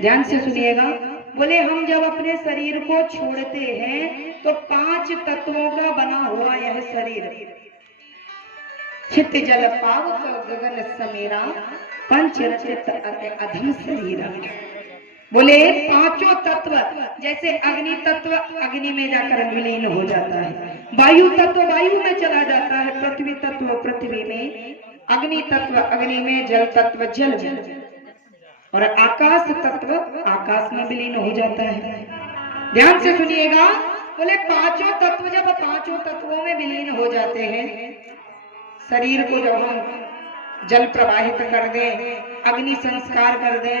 ध्यान से सुनिएगा। बोले हम जब अपने शरीर को छोड़ते हैं तो 5 तत्वों का बना हुआ यह शरीर, चित्त जल पावक गगन समेरा, पंच रचित अधम शरीरा। बोले 5 तत्व, जैसे अग्नि तत्व अग्नि में जाकर विलीन हो जाता है, वायु तत्व वायु में चला जाता है, पृथ्वी तत्व पृथ्वी में, अग्नि तत्व अग्नि में, जल तत्व जल में, और आकाश तत्व आकाश में विलीन हो जाता है। ध्यान से सुनिएगा। बोले 5 तत्व जब 5 तत्वों में विलीन हो जाते हैं, शरीर को जब हम जल प्रवाहित कर दें, अग्नि संस्कार कर दें,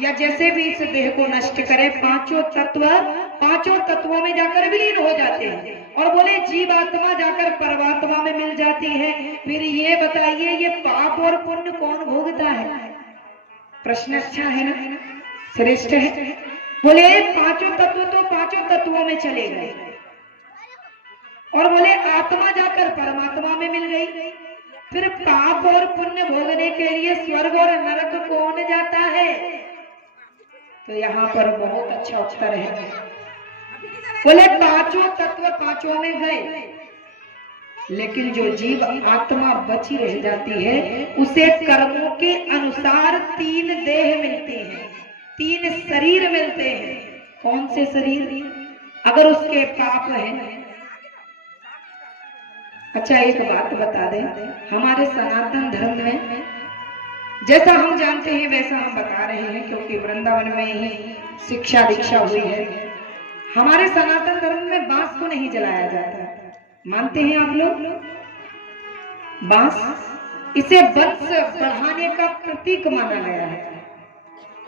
या जैसे भी इस देह को नष्ट करें, 5 तत्वों में जाकर विलीन हो जाते हैं। और बोले जीवात्मा जाकर परमात्मा में मिल जाती है। फिर ये बताइए, ये पाप और पुण्य कौन भोगता है? प्रश्न अच्छा है ना, श्रेष्ठ है। बोले 5 तत्व तो 5 तत्वों में चले गए, और बोले आत्मा जाकर परमात्मा में मिल गई। फिर पाप और पुण्य भोगने के लिए स्वर्ग और नरक कौन जाता है? तो यहाँ पर बहुत अच्छा उत्तर है। बोले 5 तत्व 5 में गए, लेकिन जो जीव आत्मा बची रह जाती है, उसे कर्मों के अनुसार 3 देह मिलते हैं, 3 शरीर मिलते हैं। कौन से शरीर? अगर उसके पाप है। अच्छा एक बात बता दें, हमारे सनातन धर्म में जैसा हम जानते हैं वैसा हम बता रहे हैं, क्योंकि वृंदावन में ही शिक्षा दीक्षा हुई है। हमारे सनातन धर्म में बांस को नहीं जलाया जाता, मानते हैं आप लोग? बांस, इसे वंश बढ़ाने का प्रतीक माना गया है।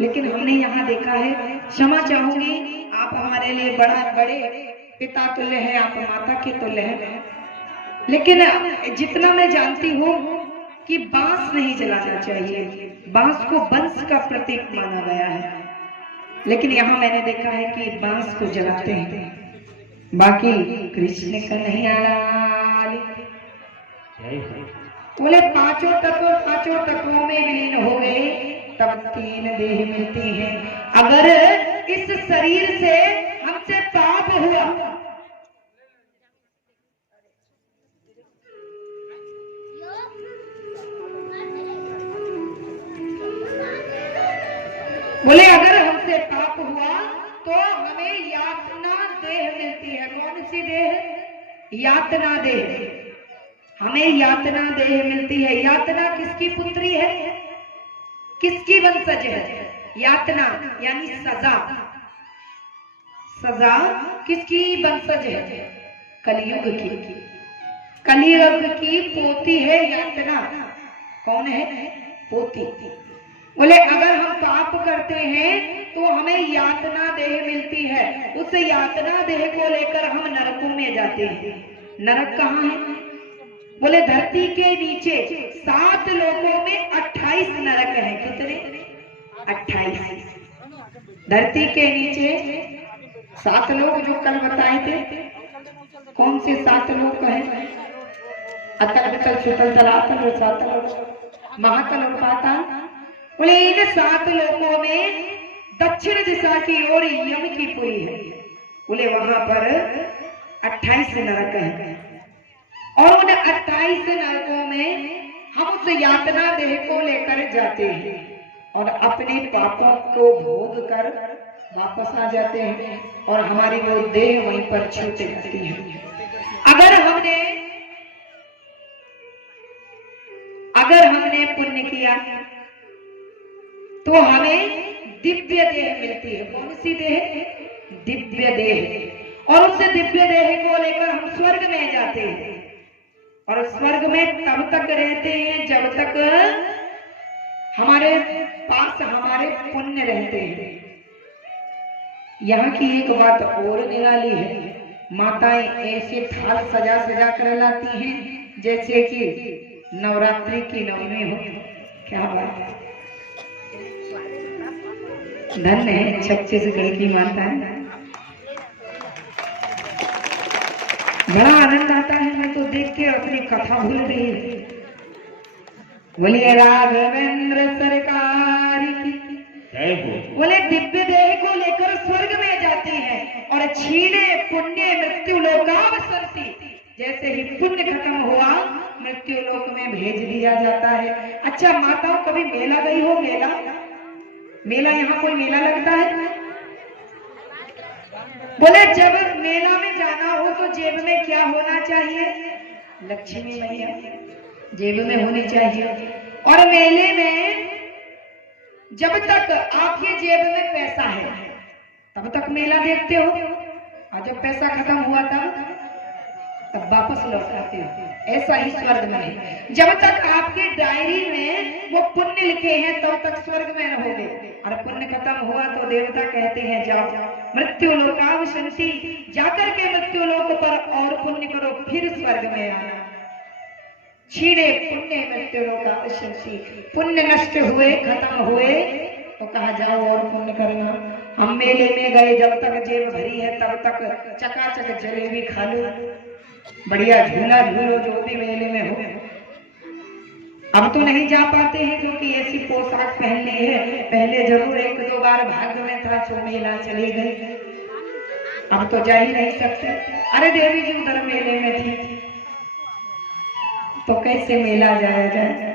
लेकिन हमने यहाँ देखा है, क्षमा चाहूंगी, आप हमारे लिए बड़े पिता तुल्य हैं, आप माता के तुल्य हैं, लेकिन जितना मैं जानती हूँ कि बांस नहीं जलाना चाहिए, बांस को वंश का प्रतीक माना गया है। लेकिन यहाँ मैंने देखा है कि बांस को जलाते हैं। बाकी कृष्ण का नहीं आया। बोले 5 तत्वों में विलीन हो गए, तब 3 देह मिलती हैं। अगर इस शरीर से हमसे पाप हुआ, बोले अगर हमसे पाप हुआ तो हमें यातना देह मिलती है। कौन सी देह? यातना देह। हमें यातना देह मिलती है। यातना किसकी पुत्री है? किसकी वंशज है? यातना यानी सजा। सजा किसकी वंशज है? कलयुग की। कलयुग की पोती है यातना। कौन है? पोती। बोले अगर हम पाप करते हैं तो हमें यातना देह मिलती है। उस यातना देह को लेकर हम नरकों में जाते हैं। नरक कहाँ है? बोले धरती के नीचे 7 लोकों में 28 नरक है। कितने? 28। धरती के नीचे 7 लोग जो कल बताए थे, कौन से 7 लोग है? अतल वितल सुतल तलातल और सातल महातल और पाताल। बोले इन 7 लोकों में दक्षिण दिशा की ओर यम की पुरी है। बोले वहां पर 28 नरक है, और उन 28 नरकों में हम उस यातना देह को लेकर जाते हैं और अपने पापों को भोग कर वापस आ जाते हैं, और हमारी वो देह वहीं पर छूट जाती है। अगर हमने पुण्य किया तो हमें दिव्य देह मिलती है। कौन सी देह? दिव्य देह। और उस दिव्य देह को लेकर हम स्वर्ग में जाते हैं, और स्वर्ग में तब तक रहते हैं जब तक हमारे पास हमारे पुण्य रहते हैं। यहाँ की एक बात और निराली है, माताएं ऐसे थाल सजा सजा कर लाती हैं जैसे कि नवरात्रि की नवमी हो। क्या बात है, धन्य है छत्तीसगढ़ की माताएं। बड़ा आनंद आता है, मैं तो देख के अपनी कथा भूल गई। बोलिए राघवेंद्र सरकार की बोले दिव्य देह को लेकर स्वर्ग में जाती है और क्षीणे पुण्य मृत्यु लोकावसंति, जैसे ही पुण्य खत्म हुआ मृत्यु लोक में भेज दिया जाता है। अच्छा माताओं कभी मेला गई हो? मेला मेला यहाँ कोई मेला लगता है? बोले जब मेला में जाना हो तो जेब में क्या होना चाहिए? लक्ष्मी मैया जेब में होनी चाहिए। और मेले में जब तक आपके जेब में पैसा है तब तक मेला देखते हो, और जब पैसा खत्म हुआ तब वापस लौट आते हो। ऐसा ही स्वर्ग में है, जब तक आपकी डायरी में वो पुण्य लिखे हैं तब तक स्वर्ग में रहोगे, और पुण्य खत्म हुआ तो देवता कहते हैं जाओ मृत्यु लोकावसंति, जाकर के मृत्यु लोक पर और पुण्य करो फिर स्वर्ग में आना। क्षीणे पुण्य मृत्यु लोकावसंति, पुण्य नष्ट हुए खत्म हुए तो कहा जाओ और पुण्य करना। हम मेले में गए, जब तक जेब भरी है तब तक चकाचक जलेबी खा लो, बढ़िया झूला झूलो जो भी मेले में हो। अब तो नहीं जा पाते हैं क्योंकि ऐसी पोशाक पहननी है, पहले जरूर एक दो बार भाग्य में था जो मेला चले गए, अब तो जा ही नहीं सकते। अरे देवी जी उधर मेले में थी तो कैसे मेला जाया जाए?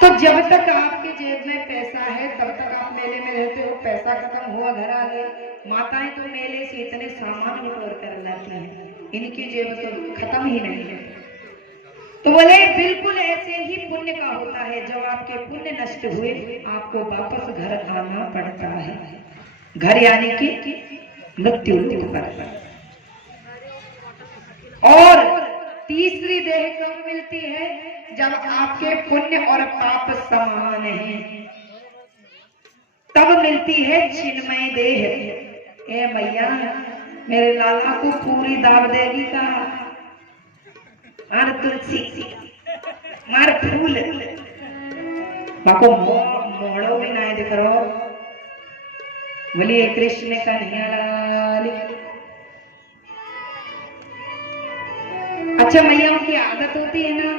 तो जब तक आपके जेब में पैसा है तब तक आप मेले में रहते हो, पैसा खत्म हुआ घर आ गए। माताएं तो मेले से इतने सामान बटोर कर लाती हैं, इनकी जेब तो खत्म ही नहीं है। तो बोले बिल्कुल ऐसे ही पुण्य का होता है, जब आपके पुण्य नष्ट हुए आपको वापस घर आना पड़ता है, घर यानी कि मृत्यु लोक पर। और तीसरी देह कब मिलती है? जब आपके पुण्य और पाप समान हैं, तब मिलती है चिन्मय देह। ए मैया मेरे लाला को पूरी दाब देगी का? मार तुलसी मार फूल बाको मोड़ो भी ना दिख रहा। बोलिए कृष्ण कन्हैया लाल। अच्छा मैयाओं की आदत होती है ना,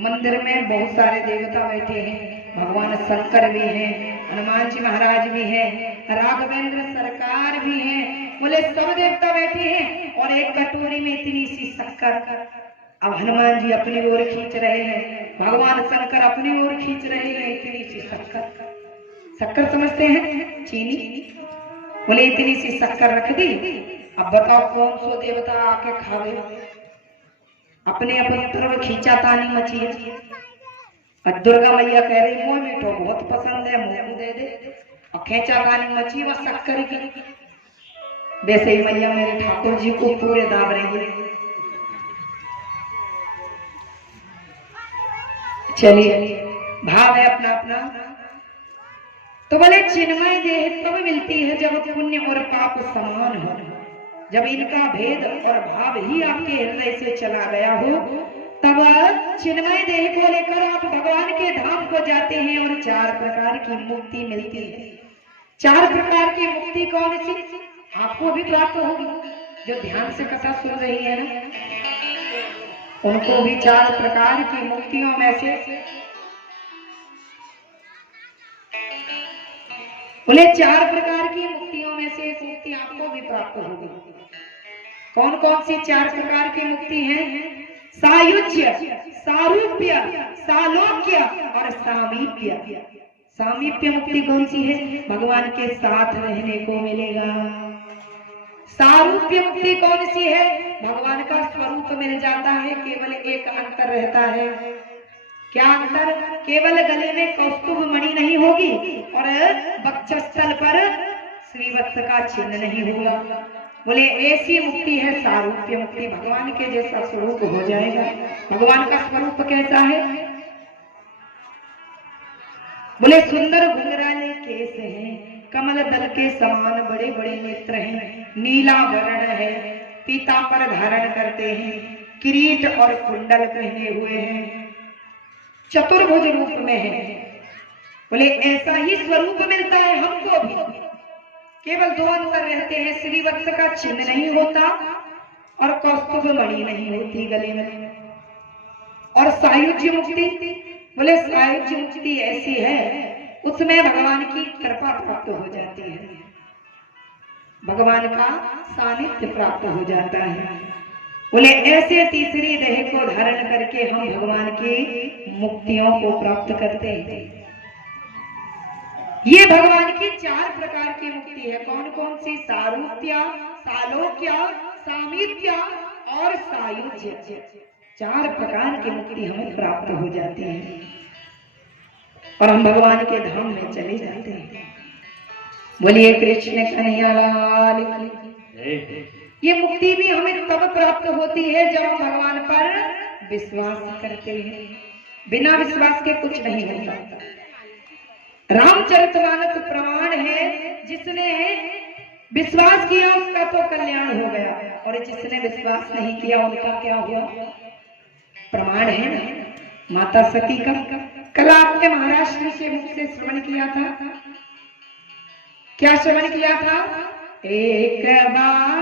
मंदिर में बहुत सारे देवता बैठे हैं, भगवान शंकर भी हैं, हनुमान जी महाराज भी हैं, राघवेंद्र सरकार भी हैं, बोले सब देवता बैठे हैं और एक कटोरी में इतनी सी शक्कर। अब हनुमान जी अपनी ओर खींच रहे हैं, भगवान शंकर अपनी ओर खींच रहे हैं, इतनी सी शक्कर। शक्कर समझते हैं? चीनी। बोले इतनी सी शक्कर रख दी, अब बताओ कौन सो देवता आके खावे? अपने अपनी तरफ खींचा तानी मची है। दुर्गा मैया कह रही मोह मीठो बहुत पसंद है, मुंह दे दे, और खींचा तानी मची वह शक्कर की। वैसे ही मैया मेरे ठाकुर जी को पूरे दाब रही है। चलिए भाव है अपना अपना। तो बोले चिन्मय देह तब मिलती है जब पुण्य और पाप समान हो, जब इनका भेद और भाव ही आपके हृदय से चला गया हो, तब चिन्मय देह को लेकर आप भगवान के धाम को जाते हैं और 4 प्रकार की मुक्ति मिलती है। 4 प्रकार की मुक्ति कौन सी? आपको भी प्राप्त होगी, जो ध्यान से कथा सुन रही है ना, उनको भी 4 प्रकार की मुक्तियों में से बोले 4 प्रकार की मुक्तियों में से एक मुक्ति आपको भी प्राप्त होगी। कौन कौन सी 4 प्रकार की मुक्ति है? सायुज्य, सारूप्य, सालोक्य और सामीप्य। सामीप्य मुक्ति कौन सी है? भगवान के साथ रहने को मिलेगा। सारूप्य मुक्ति कौन सी है? भगवान का स्वरूप मिल जाता है, केवल एक अंतर रहता है। क्या अंतर? केवल गले में कौस्तुभ मणि नहीं होगी और वक्षस्थल पर श्रीवत्स का चिन्ह नहीं होगा। बोले ऐसी मुक्ति है सारूप्य मुक्ति, भगवान के जैसा स्वरूप हो जाएगा। भगवान का स्वरूप कैसा है? बोले सुंदर घुंघराले केस हैं, कमल दल के समान बड़े बड़े नेत्र हैं, नीला वर्ण है, पीतांबर धारण करते हैं, किरीट और कुंडल पहने हुए हैं, चतुर्भुज रूप में है। बोले ऐसा ही स्वरूप मिलता है हमको भी, केवल 2 अंतर रहते हैं, श्रीवत्स का चिन्ह नहीं होता और कौस्तुभ मणि नहीं होती गले में। और सायुज्य मुक्ति, बोले सायुज्य मुक्ति ऐसी है उसमें भगवान की कृपा प्राप्त हो जाती है, भगवान का सानिध्य प्राप्त हो जाता है। बोले ऐसे तीसरी देह को धारण करके हम भगवान की मुक्तियों को प्राप्त करते हैं। ये भगवान की 4 प्रकार की मुक्ति है। कौन कौन सी? सारूप्य, सालोक्य, सामीप्य और सायुज्य। 4 प्रकार की मुक्ति हमें प्राप्त हो जाती है और हम भगवान के धाम में चले जाते हैं। बोलिए कृष्ण कन्हैया लाल की। ये मुक्ति भी हमें तब प्राप्त होती है जब हम भगवान पर विश्वास करते हैं। बिना विश्वास के कुछ नहीं होता। रामचरितमानस प्रमाण है, जिसने विश्वास किया उसका तो कल्याण हो गया, और जिसने विश्वास नहीं किया उनका क्या हुआ? प्रमाण है ना माता सती का। कल आपने महाराष्ट्र के मुख से श्रवण किया था। क्या श्रवण किया था? एक बार